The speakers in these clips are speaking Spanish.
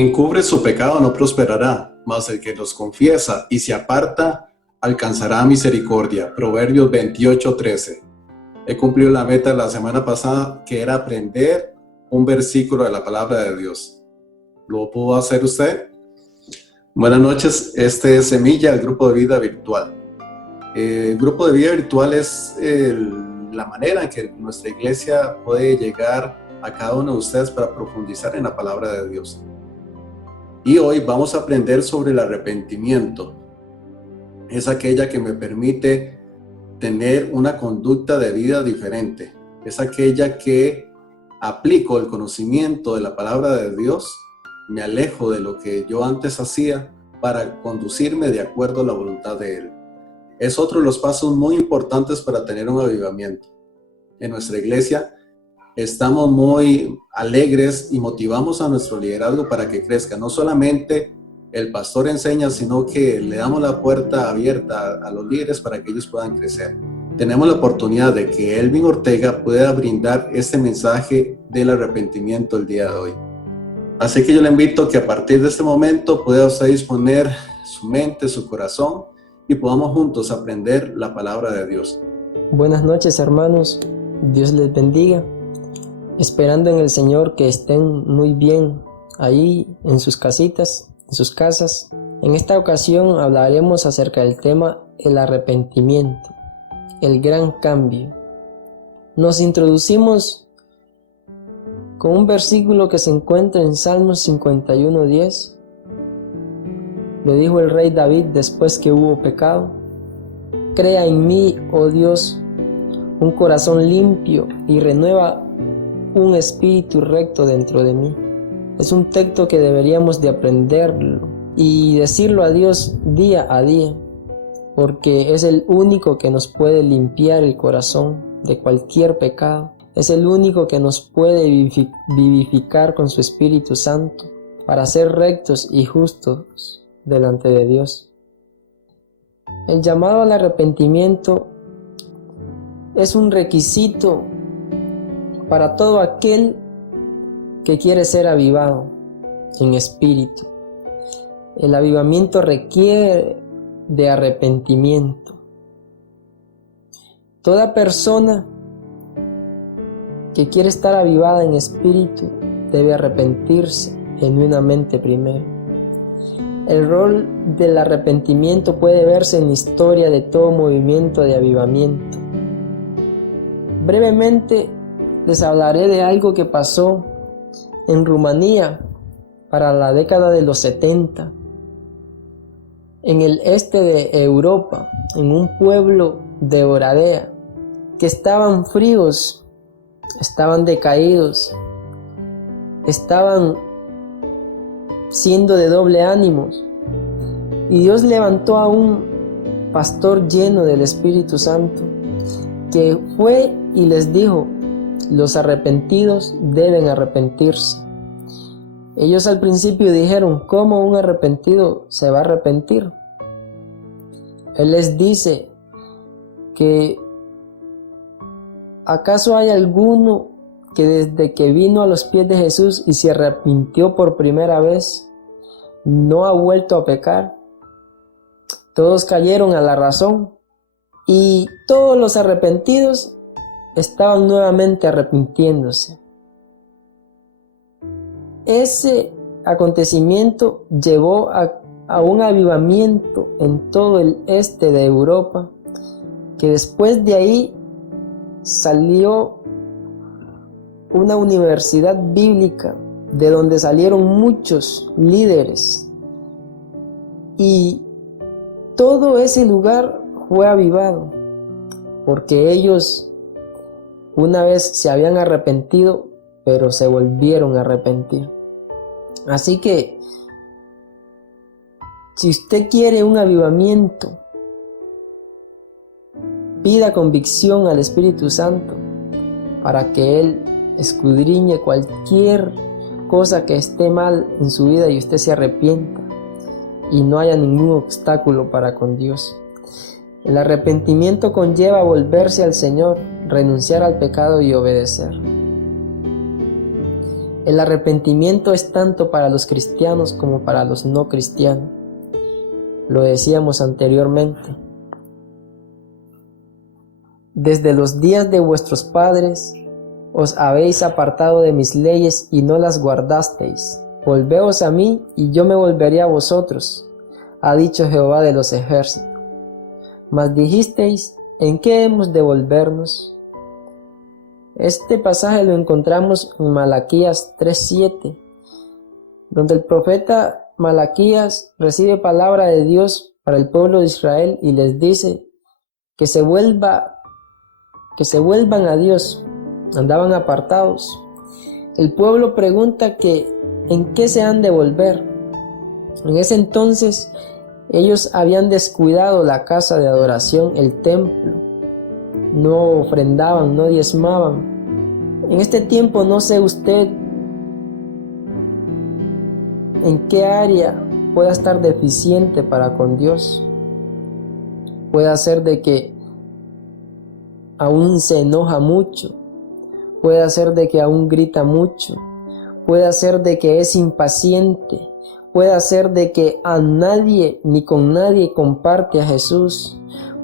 encubre su pecado no prosperará, mas el que los confiesa y se aparta alcanzará misericordia. Proverbios 28:13. He cumplido la meta la semana pasada, que era aprender un versículo de la palabra de Dios. ¿Lo pudo hacer usted? Buenas noches, este es Semilla, el grupo de vida virtual. El grupo de vida virtual es la manera en que nuestra iglesia puede llegar a cada uno de ustedes para profundizar en la palabra de Dios. Y hoy vamos a aprender sobre el arrepentimiento. Es aquella que me permite tener una conducta de vida diferente. Es aquella que aplico el conocimiento de la palabra de Dios, me alejo de lo que yo antes hacía para conducirme de acuerdo a la voluntad de Él. Es otro de los pasos muy importantes para tener un avivamiento. En nuestra iglesia estamos muy alegres y motivamos a nuestro liderazgo para que crezca. No solamente el pastor enseña, sino que le damos la puerta abierta a los líderes para que ellos puedan crecer. Tenemos la oportunidad de que Elvin Ortega pueda brindar este mensaje del arrepentimiento el día de hoy. Así que yo le invito a que a partir de este momento pueda usted disponer su mente, su corazón y podamos juntos aprender la palabra de Dios. Buenas noches, hermanos. Dios les bendiga. Esperando en el Señor que estén muy bien ahí en sus casitas, en sus casas. En esta ocasión hablaremos acerca del tema el arrepentimiento, el gran cambio. Nos introducimos con un versículo que se encuentra en Salmos 51:10. Lo dijo el rey David después que hubo pecado: crea en mí, oh Dios, un corazón limpio y renueva un espíritu recto dentro de mí. Es un texto que deberíamos de aprenderlo y decirlo a Dios día a día, porque es el único que nos puede limpiar el corazón de cualquier pecado. Es el único que nos puede vivificar con su Espíritu Santo para ser rectos y justos delante de Dios. El llamado al arrepentimiento es un requisito para todo aquel que quiere ser avivado en espíritu. El avivamiento requiere de arrepentimiento. Toda persona que quiere estar avivada en espíritu debe arrepentirse genuinamente primero. El rol del arrepentimiento puede verse en la historia de todo movimiento de avivamiento. Brevemente les hablaré de algo que pasó en Rumanía para la década de los 70, en el este de Europa, en un pueblo de Oradea, que estaban fríos, estaban decaídos, estaban siendo de doble ánimo. Y Dios levantó a un pastor lleno del Espíritu Santo, que fue y les dijo: los arrepentidos deben arrepentirse. Ellos al principio dijeron: ¿cómo un arrepentido se va a arrepentir? Él les dice que ¿acaso hay alguno que desde que vino a los pies de Jesús y se arrepintió por primera vez no ha vuelto a pecar? Todos cayeron a la razón y todos los arrepentidos estaban nuevamente arrepintiéndose. Ese acontecimiento llevó a un avivamiento en todo el este de Europa, que después de ahí salió una universidad bíblica de donde salieron muchos líderes, y todo ese lugar fue avivado porque ellos una vez se habían arrepentido, pero se volvieron a arrepentir. Así que si usted quiere un avivamiento, pida convicción al Espíritu Santo para que Él escudriñe cualquier cosa que esté mal en su vida y usted se arrepienta y no haya ningún obstáculo para con Dios. El arrepentimiento conlleva volverse al Señor, renunciar al pecado y obedecer. El arrepentimiento es tanto para los cristianos como para los no cristianos. Lo decíamos anteriormente. Desde los días de vuestros padres os habéis apartado de mis leyes y no las guardasteis. Volveos a mí y yo me volveré a vosotros, ha dicho Jehová de los ejércitos. Mas dijisteis, ¿en qué hemos de volvernos? Este pasaje lo encontramos en Malaquías 3:7, donde el profeta Malaquías recibe palabra de Dios para el pueblo de Israel y les dice que se vuelvan a Dios. Andaban apartados. El pueblo pregunta que ¿en qué se han de volver? En ese entonces ellos habían descuidado la casa de adoración, el templo. No ofrendaban, no diezmaban. En este tiempo no sé usted en qué área pueda estar deficiente para con Dios. Puede ser de que aún se enoja mucho. Puede ser de que aún grita mucho. Puede ser de que es impaciente. Puede ser de que a nadie ni con nadie comparte a Jesús.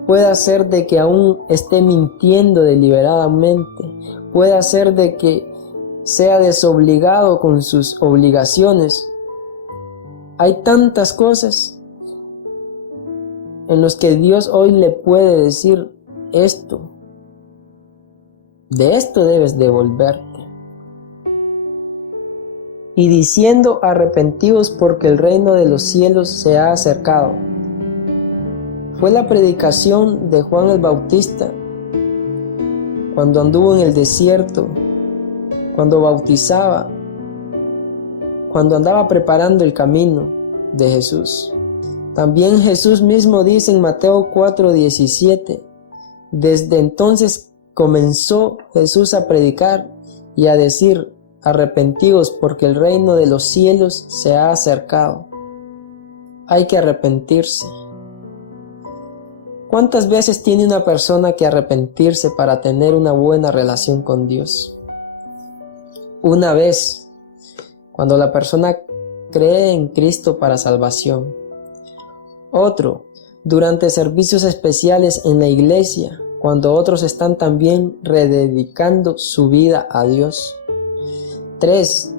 Puede ser de que aún esté mintiendo deliberadamente. Puede ser de que sea desobligado con sus obligaciones. Hay tantas cosas en las que Dios hoy le puede decir esto. De esto debes de volverte. Y diciendo arrepentidos porque el reino de los cielos se ha acercado. Fue la predicación de Juan el Bautista cuando anduvo en el desierto, cuando bautizaba, cuando andaba preparando el camino de Jesús. También Jesús mismo dice en Mateo 4:17, desde entonces comenzó Jesús a predicar y a decir, arrepentidos porque el reino de los cielos se ha acercado. Hay que arrepentirse. ¿Cuántas veces tiene una persona que arrepentirse para tener una buena relación con Dios? Una vez, cuando la persona cree en Cristo para salvación. Otro, durante servicios especiales en la iglesia, cuando otros están también rededicando su vida a Dios. 3.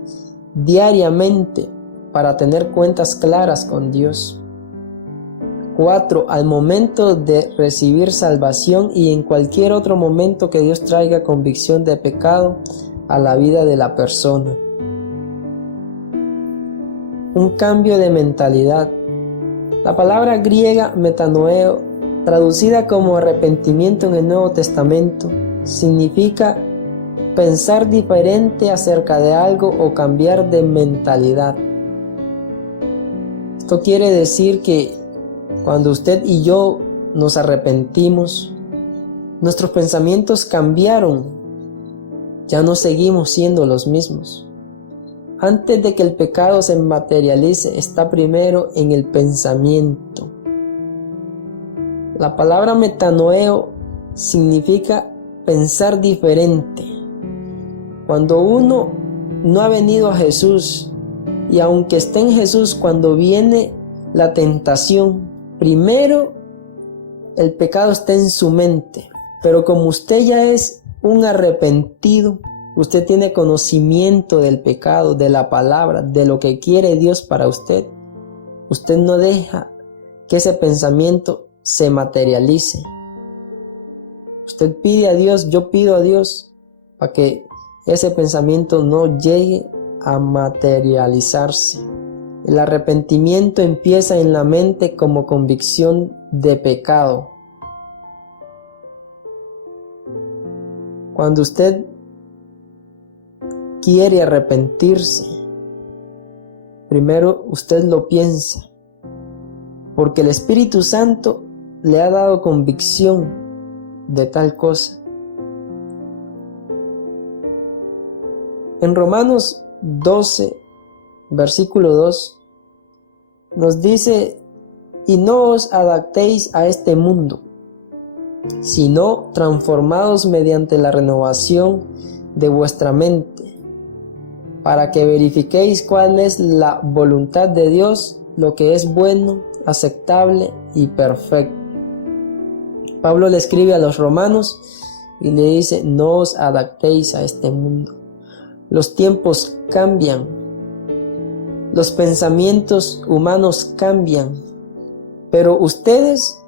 Diariamente para tener cuentas claras con Dios. 4. Al momento de recibir salvación y en cualquier otro momento que Dios traiga convicción de pecado a la vida de la persona. Un cambio de mentalidad. La palabra griega metanoeo, traducida como arrepentimiento en el Nuevo Testamento, significa pensar diferente acerca de algo o cambiar de mentalidad. Esto quiere decir que cuando usted y yo nos arrepentimos, nuestros pensamientos cambiaron, ya no seguimos siendo los mismos. Antes de que el pecado se materialice, está primero en el pensamiento. La palabra metanoeo significa pensar diferente. Cuando uno no ha venido a Jesús, y aunque esté en Jesús, cuando viene la tentación, primero el pecado está en su mente. Pero como usted ya es un arrepentido, usted tiene conocimiento del pecado, de la palabra, de lo que quiere Dios para usted. Usted no deja que ese pensamiento se materialice. Usted pide a Dios, yo pido a Dios, para que ese pensamiento no llegue a materializarse. El arrepentimiento empieza en la mente como convicción de pecado. Cuando usted quiere arrepentirse, primero usted lo piensa, porque el Espíritu Santo le ha dado convicción de tal cosa. En Romanos 12, versículo 2, nos dice, y no os adaptéis a este mundo, sino transformados mediante la renovación de vuestra mente, para que verifiquéis cuál es la voluntad de Dios, lo que es bueno, aceptable y perfecto. Pablo le escribe a los romanos y le dice: no os adaptéis a este mundo. Los tiempos cambian, los pensamientos humanos cambian, pero ustedes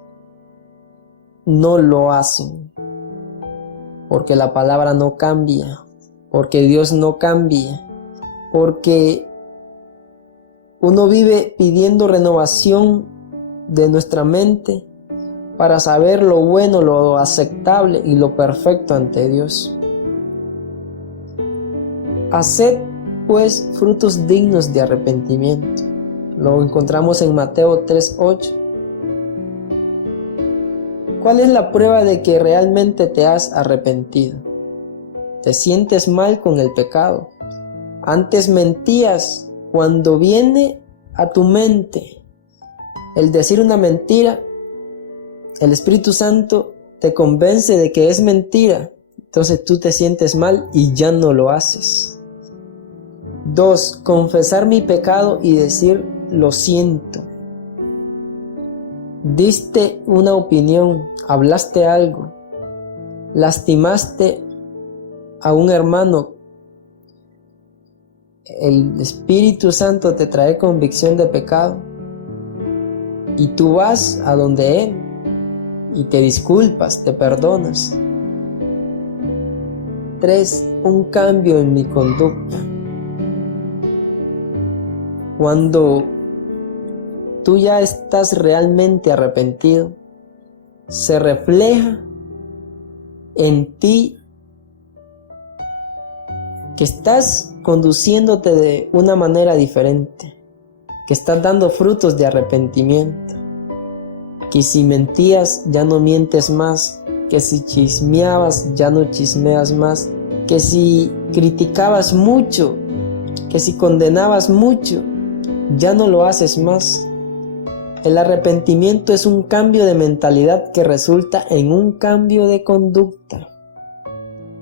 no lo hacen, porque la palabra no cambia, porque Dios no cambia, porque uno vive pidiendo renovación de nuestra mente para saber lo bueno, lo aceptable y lo perfecto ante Dios. Haced pues frutos dignos de arrepentimiento. Lo encontramos en Mateo 3:8. ¿Cuál es la prueba de que realmente te has arrepentido? Te sientes mal con el pecado. Antes mentías. Cuando viene a tu mente el decir una mentira, el Espíritu Santo te convence de que es mentira. Entonces tú te sientes mal y ya no lo haces. 2. Confesar mi pecado y decir lo siento. Diste una opinión, hablaste algo, lastimaste a un hermano. El Espíritu Santo te trae convicción de pecado y tú vas a donde Él y te disculpas, te perdonas. 3. Un cambio en mi conducta. Cuando tú ya estás realmente arrepentido, se refleja en ti que estás conduciéndote de una manera diferente, que estás dando frutos de arrepentimiento, que si mentías ya no mientes más, que si chismeabas ya no chismeas más, que si criticabas mucho, que si condenabas mucho, ya no lo haces más. El arrepentimiento es un cambio de mentalidad que resulta en un cambio de conducta.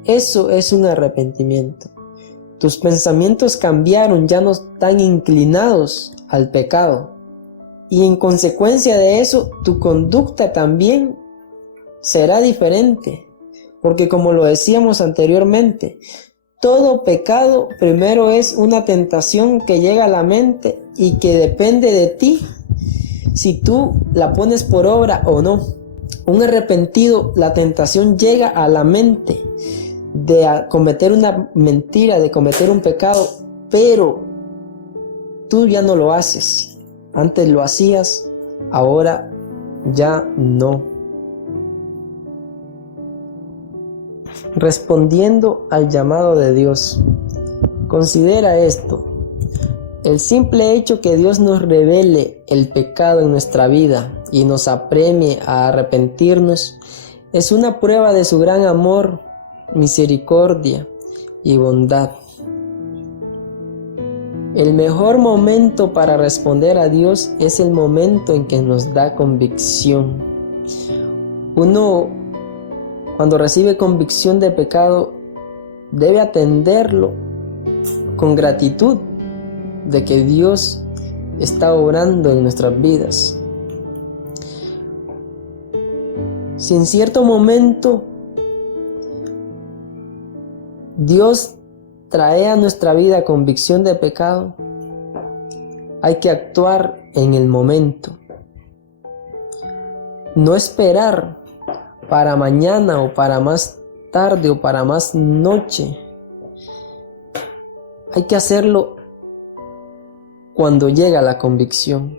Eso es un arrepentimiento. Tus pensamientos cambiaron, ya no están inclinados al pecado. Y en consecuencia de eso, tu conducta también será diferente. Porque como lo decíamos anteriormente, todo pecado primero es una tentación que llega a la mente y que depende de ti si tú la pones por obra o no. Un arrepentido, la tentación llega a la mente de cometer una mentira, de cometer un pecado, pero tú ya no lo haces. Antes lo hacías, ahora ya no. Respondiendo al llamado de Dios, considera esto: el simple hecho que Dios nos revele el pecado en nuestra vida y nos apremie a arrepentirnos es una prueba de su gran amor, misericordia y bondad. El mejor momento para responder a Dios es el momento en que nos da convicción. Uno, cuando recibe convicción de pecado, debe atenderlo con gratitud de que Dios está obrando en nuestras vidas. Si en cierto momento Dios trae a nuestra vida convicción de pecado, hay que actuar en el momento. No esperar para mañana o para más tarde o para más noche. Hay que hacerlo cuando llega la convicción.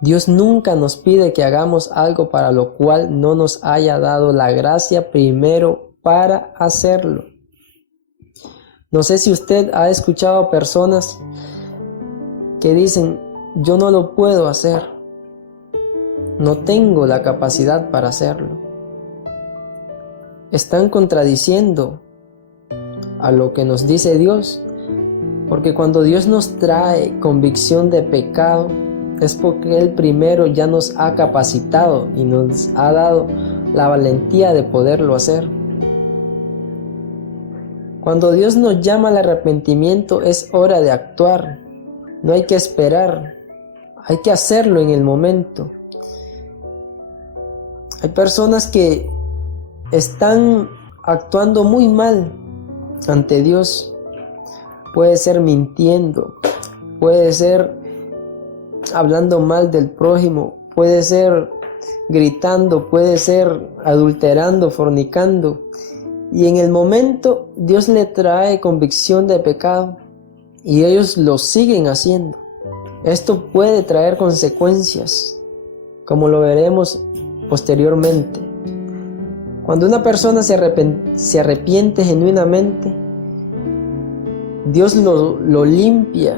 Dios nunca nos pide que hagamos algo para lo cual no nos haya dado la gracia primero para hacerlo. No sé si usted ha escuchado a personas que dicen: yo no lo puedo hacer, no tengo la capacidad para hacerlo. Están contradiciendo a lo que nos dice Dios, porque cuando Dios nos trae convicción de pecado, es porque Él primero ya nos ha capacitado y nos ha dado la valentía de poderlo hacer. Cuando Dios nos llama al arrepentimiento es hora de actuar. No hay que esperar, hay que hacerlo en el momento. Hay personas que están actuando muy mal ante Dios. Puede ser mintiendo, puede ser hablando mal del prójimo, puede ser gritando, puede ser adulterando, fornicando. Y en el momento Dios le trae convicción de pecado y ellos lo siguen haciendo. Esto puede traer consecuencias, como lo veremos posteriormente. Cuando una persona se arrepiente genuinamente, Dios lo limpia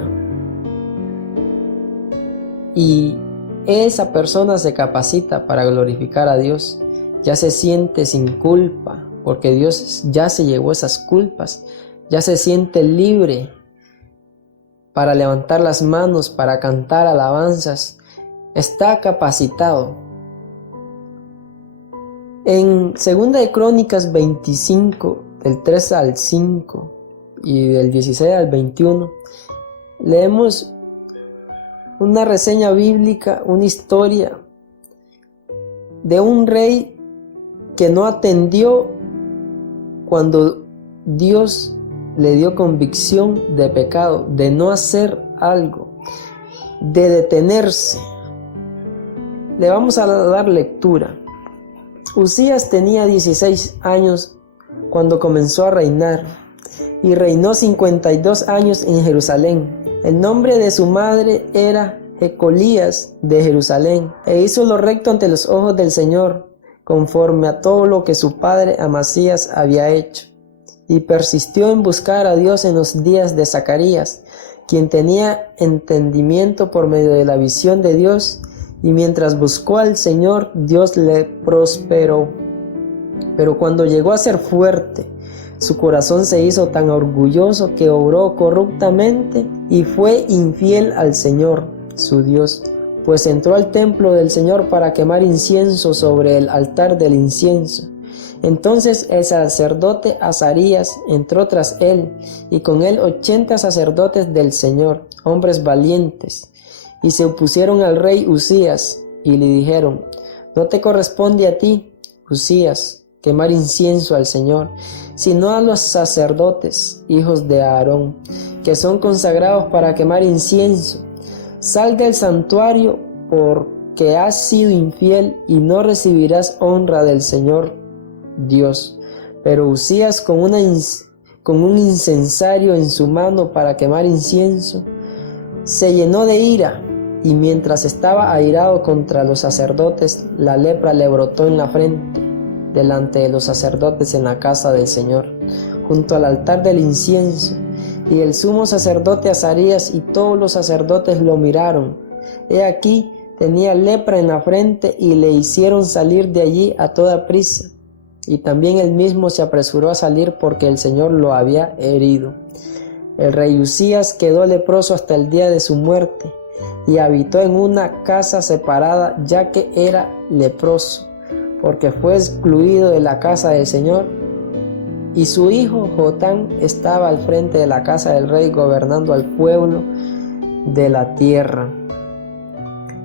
y esa persona se capacita para glorificar a Dios. Ya se siente sin culpa, porque Dios ya se llevó esas culpas. Ya se siente libre para levantar las manos, para cantar alabanzas. Está capacitado. En 2 de Crónicas 25, del 3 al 5 y del 16 al 21, leemos una reseña bíblica, una historia de un rey que no atendió cuando Dios le dio convicción de pecado, de no hacer algo, de detenerse. Le vamos a dar lectura. Uzías tenía 16 años cuando comenzó a reinar y reinó 52 años en Jerusalén. El nombre de su madre era Jecolías de Jerusalén, e hizo lo recto ante los ojos del Señor, conforme a todo lo que su padre Amasías había hecho. Y persistió en buscar a Dios en los días de Zacarías, quien tenía entendimiento por medio de la visión de Dios, y mientras buscó al Señor, Dios le prosperó. Pero cuando llegó a ser fuerte, su corazón se hizo tan orgulloso que obró corruptamente y fue infiel al Señor, su Dios, pues entró al templo del Señor para quemar incienso sobre el altar del incienso. Entonces el sacerdote Azarías entró tras él, y con él 80 sacerdotes del Señor, hombres valientes, y se opusieron al rey Uzías, y le dijeron: no te corresponde a ti, Uzías, quemar incienso al Señor, sino a los sacerdotes, hijos de Aarón, que son consagrados para quemar incienso. Salga del santuario, porque has sido infiel, y no recibirás honra del Señor Dios. Pero Uzías, con un incensario en su mano para quemar incienso, se llenó de ira, y mientras estaba airado contra los sacerdotes, la lepra le brotó en la frente, delante de los sacerdotes en la casa del Señor, junto al altar del incienso. Y el sumo sacerdote Azarías y todos los sacerdotes lo miraron. He aquí, tenía lepra en la frente, y le hicieron salir de allí a toda prisa. Y también él mismo se apresuró a salir, porque el Señor lo había herido. El rey Uzías quedó leproso hasta el día de su muerte, y habitó en una casa separada, ya que era leproso, porque fue excluido de la casa del Señor. Y su hijo Jotán estaba al frente de la casa del rey, gobernando al pueblo de la tierra.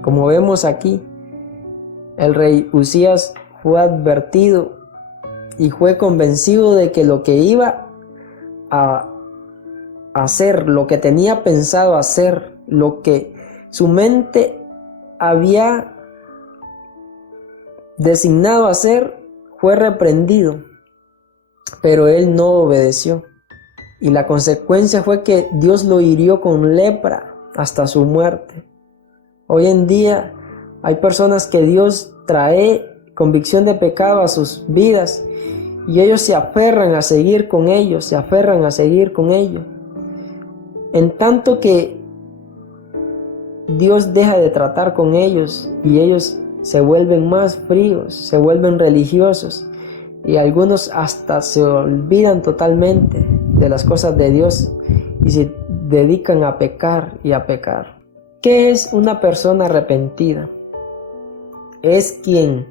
Como vemos aquí, el rey Uzías fue advertido y fue convencido de que lo que iba a hacer, lo que tenía pensado hacer, lo que su mente había designado hacer, fue reprendido. Pero él no obedeció, y la consecuencia fue que Dios lo hirió con lepra hasta su muerte. Hoy en día hay personas que Dios trae convicción de pecado a sus vidas, y ellos se aferran a seguir con ellos, en tanto que Dios deja de tratar con ellos, y ellos se vuelven más fríos, se vuelven religiosos, y algunos hasta se olvidan totalmente de las cosas de Dios y se dedican a pecar y a pecar. ¿Qué es una persona arrepentida? Es quien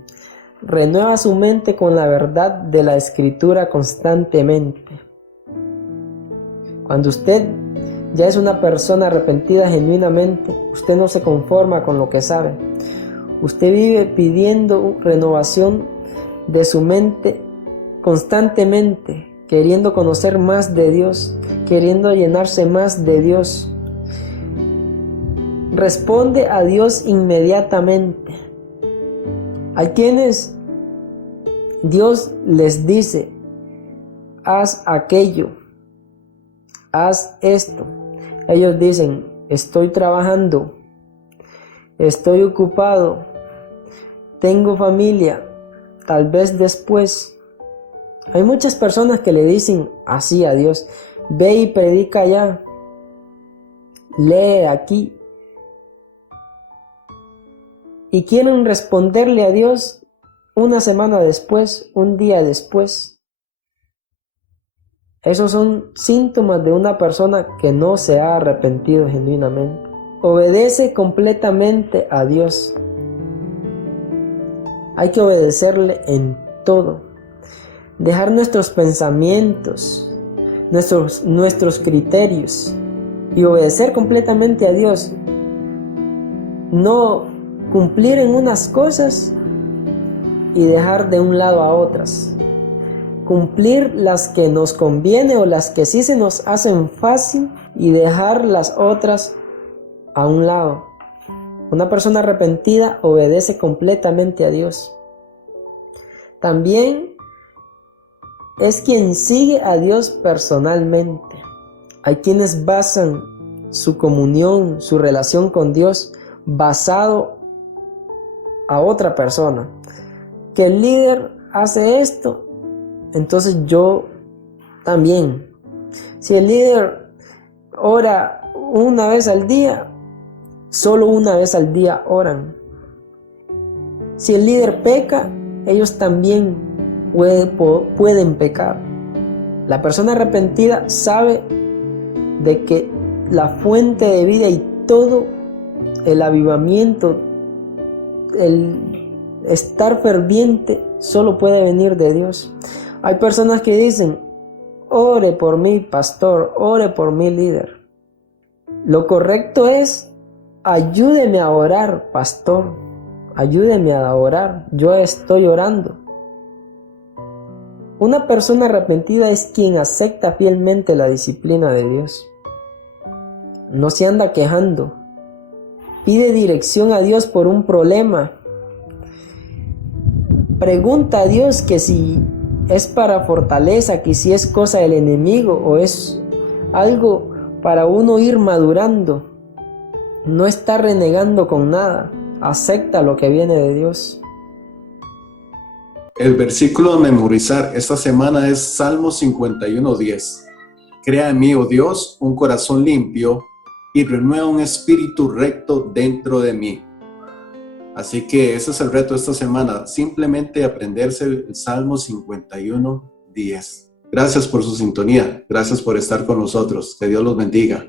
renueva su mente con la verdad de la Escritura constantemente. Cuando usted ya es una persona arrepentida genuinamente, usted no se conforma con lo que sabe. Usted vive pidiendo renovación de su mente constantemente, queriendo conocer más de Dios, queriendo llenarse más de Dios. Responde a Dios inmediatamente. Hay quienes Dios les dice: haz aquello, haz esto. Ellos dicen: estoy trabajando, estoy ocupado, tengo familia, tal vez después. Hay muchas personas que le dicen así a Dios: ve y predica allá, lee aquí. Y quieren responderle a Dios una semana después, un día después. Esos son síntomas de una persona que no se ha arrepentido genuinamente. Obedece completamente a Dios. Hay que obedecerle en todo. Dejar nuestros pensamientos, nuestros criterios y obedecer completamente a Dios. No cumplir en unas cosas y dejar de un lado a otras. Cumplir las que nos conviene o las que sí se nos hacen fácil y dejar las otras a un lado. Una persona arrepentida obedece completamente a Dios. También es quien sigue a Dios personalmente. Hay quienes basan su comunión, su relación con Dios basado a otra persona. Que el líder hace esto, entonces yo también. Si el líder ora una vez al día, solo una vez al día oran. Si el líder peca, ellos también pueden pecar. La persona arrepentida sabe de que la fuente de vida y todo el avivamiento, el estar ferviente, solo puede venir de Dios. Hay personas que dicen: ore por mí, pastor, ore por mí, líder. Lo correcto es: ayúdeme a orar, pastor, ayúdeme a orar, yo estoy orando. Una persona arrepentida es quien acepta fielmente la disciplina de Dios. No se anda quejando. Pide dirección a Dios por un problema. Pregunta a Dios que si es para fortaleza, que si es cosa del enemigo o es algo para uno ir madurando. No está renegando con nada. Acepta lo que viene de Dios. El versículo a memorizar esta semana es Salmo 51:10. Crea en mí, oh Dios, un corazón limpio y renueva un espíritu recto dentro de mí. Así que ese es el reto de esta semana, simplemente aprenderse el Salmo 51:10. Gracias por su sintonía, gracias por estar con nosotros, que Dios los bendiga.